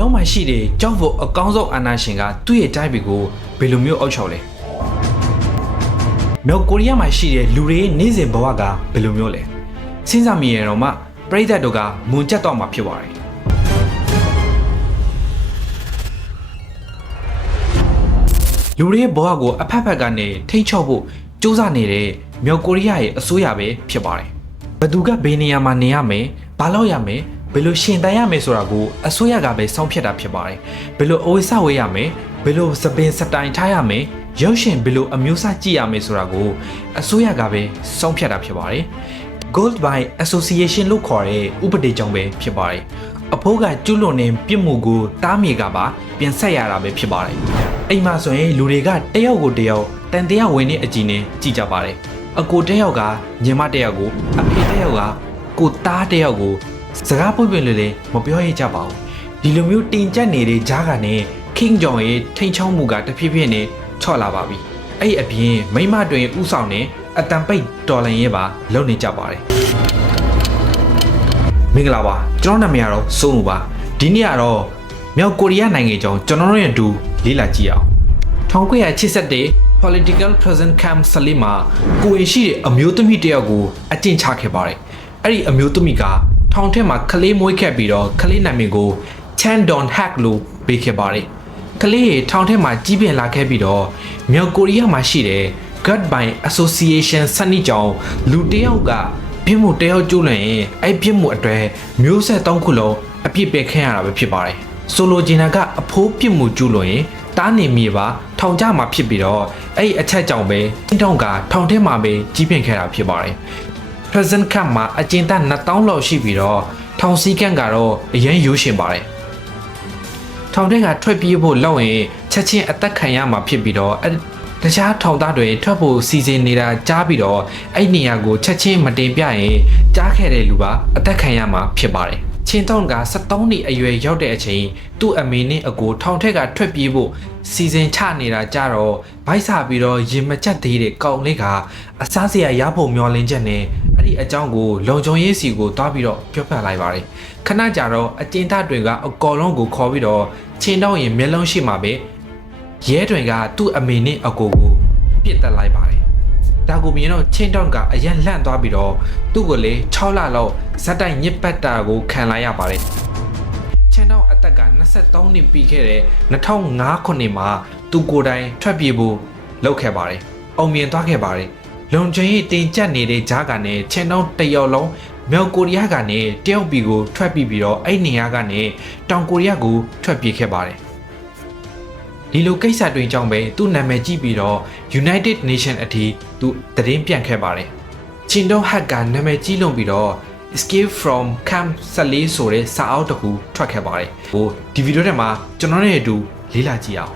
လုံးမှာရှိတဲ့ကြောက်ဖို့အကောင်းဆုံးအာဏာရှင်ကသူ့ရဲ့တိုင်းပြည်ကိုဘယ်လိုမျိုးအုပ်ချုပ်လဲမြောက်ကိုရီးယားမှာရှိတဲ့လူတွေရဲ့နေ့စဉ်ဘဝကဘယ်လိုမျိုးလဲစဉ်းစားမိရတော့မှပရိသတ်တို့ကမွန်ကျက်တော့မှာဖြစ်ပါတယ်လူတွေရဲ့ဘဝကိုအဖက်ဖက်ကနေထိတ်ချော့ဖို့စူးစမ်းနေတဲ့မြောက်ကိုရီးယားရဲ့အစိုးရပဲဖြစ်ပါတယ်ဘသူကဘယ်နေရာမှာနေရမယ်ဘာလို့ရမယ် ဘယ်လိုရှင်တန်ရမယ်ဆိုတာကိုအစိုးရကပဲစောင့်ဖြတ်တာဖြစ်ပါတယ်ဘယ်လိုအဝိစဝေးရမယ်ဘယ်လိုစပင်စတိုင်ထားရမယ်ရုပ်ရှင်ဘယ်လိုအမျိုးအစားကြည့်ရမယ်ဆိုတာကိုအစိုးရကပဲစောင့်ဖြတ်တာဖြစ်ပါတယ် Gold by Association လို့ခေါ်တဲ့ဥပဒေကြောင့်ပဲဖြစ်ပါတယ်အဖိုးကကျွလွန်နေပြစ်မှုကိုတားမြေကပါပြင်ဆက်ရတာပဲဖြစ်ပါတယ်အိမ်မှာဆိုရင်လူတွေကတယောက်ကိုတယောက်တန်တရားဝင်နေအကြည့်နဲ့ကြည့်ကြပါတယ်အကိုတယောက်ကညီမတယောက်ကိုအဖေတယောက်ကကိုသားတယောက်ကို စကားပွင့်ပွင့်လေးလေးမပြောရကြပါဘူးဒီလိုမျိုးတင်ကြက်နေတဲ့ဂျားကနဲ့ King John ရဲ့ထိန်ချောင်းမှုကတဖြည်းဖြည်းနဲ့ချော့လာပါပြီအဲ့အပြင်မိမတွင်ဥဆောင်နေအတန်ပိတ်တော်လန်ရဲ့ပါလုံနေကြပါတယ်မင်္ဂလာပါကျွန်တော်နာမည်ကတော့စိုးမှုပါဒီနေ့ကတော့မြောက်ကိုရီးယားနိုင်ငံကြောင်းကျွန်တော်တို့ရဲ့အတူလေ့လာကြည့်အောင်1981 political present camp ဆလီမှာကိုရင်ရှိတဲ့အမျိုးသမီးတစ်ယောက်ကိုအကျဉ်းချခဲ့ပါတယ်အဲ့ဒီအမျိုးသမီးက ထောင်ထဲမှာကလေးမွေးခဲ့ပြီးတော့ကလေးနာမည်ကို Chan Don Hack လို့ပေးခဲ့ပါတယ်ကလေးရေထောင်ထဲမှာကြီးပြင်းလာခဲ့ပြီးတော့မြောက်ကိုရီးယားမှာရှိတဲ့ God by Association စနစ်ကြောင့်လူတစ်ယောက်ကပြစ်မှုတယောက်ကျူးလွန်ရင်အဲ့ပြစ်မှုအတွေ့မျိုးဆက်တောင်းခုလုံးအပြစ်ပယ်ခံရတာပဲဖြစ်ပါတယ်ဆိုလိုချင်တာကအဖိုးပြစ်မှုကျူးလွန်ရင်တားနေမိပါထောင်ကြမှာဖြစ်ပြီးတော့အဲ့ဒီအချက်ကြောင့်ပဲတင်းတောင်းကထောင်ထဲမှာပဲကြီးပြင်းခဲ့တာဖြစ်ပါတယ် present camp မှာအကျဉ်းသား2000လောက်ရှိပြီးတော့ထောင်စည်းကန့်ကတော့အရင်ရိုးရှင်ပါတယ်ထောင်ထဲကထွက်ပြေးဖို့လောက်ရင်ချက်ချင်းအသက်ခံရမှာဖြစ်ပြီးတော့အဲ့တခြားထောင်သားတွေထွက်ဖို့စီစဉ်နေတာကြားပြီးတော့အဲ့နေရာကိုချက်ချင်းမတင်ပြရင်ကြားခဲ့တဲ့လူပါအသက်ခံရမှာဖြစ်ပါတယ် ချင်းတောင်းက73နှစ်အရွယ်ရောက်တဲ့အချိန်သူ့အမေနဲ့အကိုထောင်ထက်ကထွက်ပြေးဖို့စီစဉ်ချနေတာကြတော့ဗိုက်စာပြီးတော့ရင်မကြက်သေးတဲ့ကောင်လေးကအစားစရာရဖို့မျောလင်းချက်နဲ့အဲ့ဒီအကြောင်းကိုလုံခြုံရေးစီကိုတွားပြီးတော့ပြောပြလိုက်ပါတယ်ခဏကြာတော့အကျဉ်းသားတွေကအကော်လုံးကိုခေါ်ပြီးတော့ချင်းတောင်းရင်မျက်လုံးရှိမှာပဲရဲတွေကသူ့အမေနဲ့အကိုကိုပြစ်တက်လိုက်ပါတယ် ဒါကိုမြင်တော့ချင်းတောင်းကအရန်လှန့်သွားပြီးတော့သူ့ကိုလေ6လလောက်ဇက်တိုက်ညစ်ပတ်တာကိုခံလိုက်ရပါတယ်ချန်တော့အသက်က23နှစ်ပြီးခဲ့တဲ့2005ခုနှစ်မှာသူကိုယ်တိုင်ထွက်ပြေးဖို့လုပ်ခဲ့ပါတယ်။အောင်မြင်သွားခဲ့ပါတယ်။လုံခြုံရေးတင်ကြပ်နေတဲ့ဂျားကနေချန်တော့တယောက်လုံးမြောက်ကိုရီးယားကနေတယောက်ပြည်ကိုထွက်ပြေးပြီးတော့အဲ့နေရာကနေတောင်ကိုရီးယားကိုထွက်ပြေးခဲ့ပါတယ်။ ဒီလိုကိစ္စတွေကြောင့်ပဲသူ့နာမည်ကြီးပြီးတော့ United Nation အထိသူသတင်းပြန်ခဲ့ပါတယ်။ချင်တော့ဟက်ကနာမည်ကြီးလွန်ပြီးတော့ escape from camp 14ဆိုတဲ့စာအုပ်တစ်ခုထွက်ခဲ့ပါတယ်ဟိုဒီဗီဒီယိုထဲမှာကျွန်တော်နဲ့အတူလေ့လာကြည့်အောင်